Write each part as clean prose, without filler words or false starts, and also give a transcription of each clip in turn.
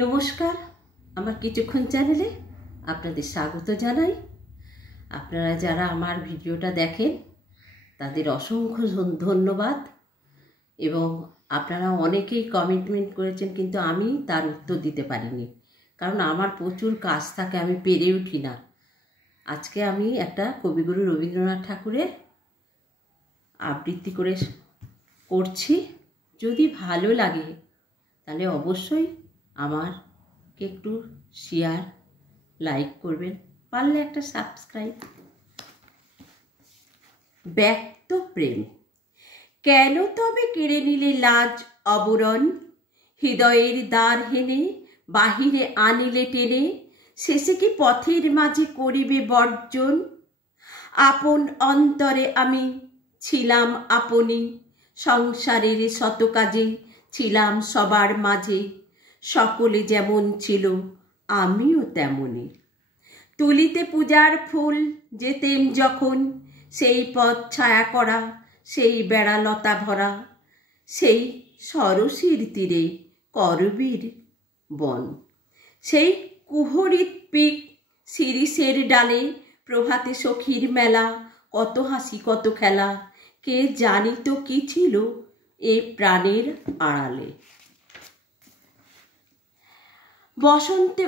নমস্কার, আমার কিছুক্ষণ চ্যানেলে আপনাদের স্বাগত জানাই। আপনারা যারা আমার ভিডিওটা দেখেন তাদের অসংখ্য ধন্যবাদ। এবং আপনারা অনেকেই কমেন্টমেন্ট করেছেন, কিন্তু আমি তার উত্তর দিতে পারিনি, কারণ আমার প্রচুর কাজ থাকে, আমি পেরে উঠি না। আজকে আমি একটা কবিগুরু রবীন্দ্রনাথ ঠাকুরের আবৃত্তি করছি। যদি ভালো লাগে তাহলে অবশ্যই আমাকে একটু শেয়ার, লাইক করবেন, পারলে একটা সাবস্ক্রাইব। ব্যক্ত প্রেম। কেন তবে কেড়ে নিলে লাজ আবরণ, হৃদয়ের দ্বার হেনে বাহিরে আনিলে টেনে, শেষে কি পথের মাঝে করিবে বর্জন? আপন অন্তরে আমি ছিলাম আপনি, সংসারের শত কাজে ছিলাম সবার মাঝে, সকলে যেমন ছিল আমিও তেমনি। তুলিতে পূজার ফুল যেতেম যখন, সেই পথ ছায়া করা, সেই বেড়ালতা ভরা, সেই সরসীর তীরে করবীর বন, সেই কুহরিত পিক শিরিষের ডালে, প্রভাতে সখীর মেলা, কত হাসি কত খেলা, কে জানিত কি ছিল এ প্রাণের আড়ালে। বসন্তে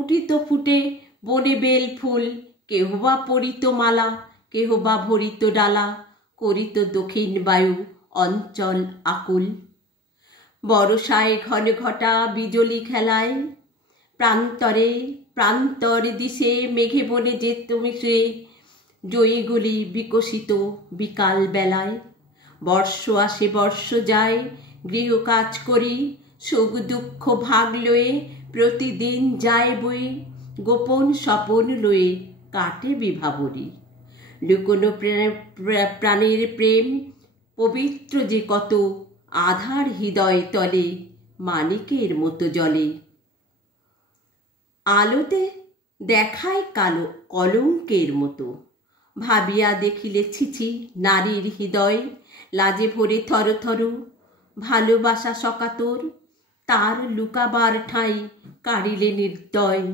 উঠিত ফুটে বনে বেল ফুল, কেহ বা পরিত মালা, কেহ বা ভরিত ডালা, করিত দক্ষিণ বায়ু অঞ্চল আকুল। বরষায় ঘন ঘটা বিজলি খেলায়, প্রান্তরে প্রান্তর দিশে মেঘে বনে যেত মিশে, জয়ীগুলি বিকশিত বিকাল বেলায়। বর্ষ আসে বর্ষ যায়, গৃহ কাজ করি, সুখ দুঃখ ভাগ লয়ে প্রতিদিন যায় বয়ে, গোপন স্বপন লয়ে কাটে বিভাবরী। লুকোনো প্রাণের প্রেম পবিত্র যে কত, আধার হৃদয় তলে মানিকের মতো জলে। আলোতে দেখায় কালো কলঙ্কের মতো, ভাবিয়া দেখিলে ছিছি নারীর হৃদয়, লাজে ভরে থর থর ভালোবাসা সকাতর, তার লুকাবার ঠাঁই কাড়িলে নির্দয়।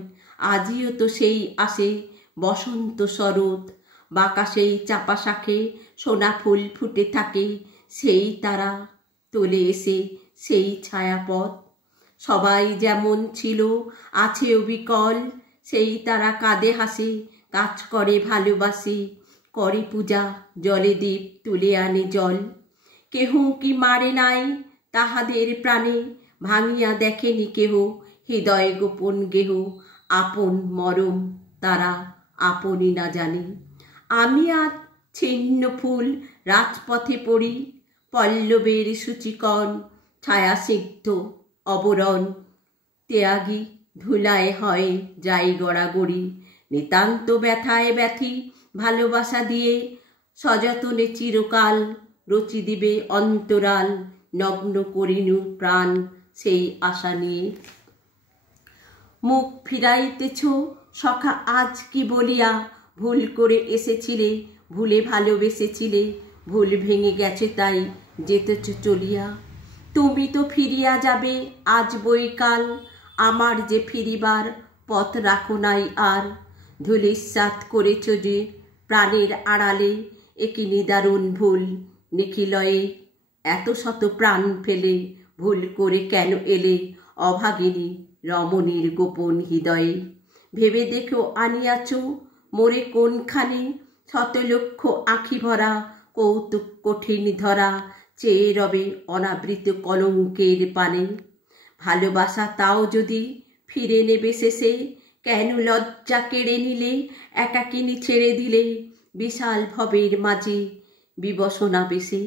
আজিও তো সেই আসে বসন্ত শরৎ, বাঁকা সেই চাপা শাখে সোনা ফুল ফুটে থাকে, সেই তারা তোলে এসে সেই ছায়াপথ। সবাই যেমন ছিল আছে অবিকল, সেই তারা কাঁদে হাসে, কাজ করে ভালোবাসে, করে পূজা জলে দীপ তুলে আনে জল। কেহ কি মারে নাই তাহাদের প্রাণে, ভাঙিয়া দেখেনি কেহ হৃদয় গোপন গেহ, আপন মরম তারা আপনি না জানে। আমি আজ ছিন্ন ফুল রাজপথে পড়ি, পল্লবের সূচিকণ ছায়া সিদ্ধ অবরণ, ত্যাগী ধুলায় হয় যাই গড়াগড়ি, নিতান্ত ব্যথায় ব্যথি ভালোবাসা দিয়ে, সযতনে চিরকাল রচি দিবে অন্তরাল, নগ্ন করিনু প্রাণ সেই আশা নিয়ে। মুখ ফিরাইতেছ সখা আজ কি বলিয়া, ভুল করে এসেছিলে ভুলে ভালোবেসেছিলে, ভুল ভেঙে গেছে তাই যেতেছ চলিয়া। তুমি তো ফিরিয়া যাবে আজ বৈকাল, আমার যে ফিরিবার পথ রাখো নাই আর। ধূলিসাৎ করেছ যে প্রাণের আড়ালে, একি নিদারুণ ভুল নিখিলয়ে, এত শত প্রাণ ফেলে ভুল করে কেন এলে, অভাগিনী রমণীর গোপন হৃদয়ে। ভেবে দেখো আনিয়াছ মোরে কোনখানে, শত লক্ষ আঁখি ভরা কৌতুক কঠিন ধরা, চেয়ে রবে অনাবৃত কলঙ্কের পানে। ভালোবাসা তাও যদি ফিরে নেবে শেষে, কেন লজ্জা কেড়ে নিলে, একাকিনী ছেড়ে দিলে, বিশাল ভবের মাঝে বিবসনা বেশে।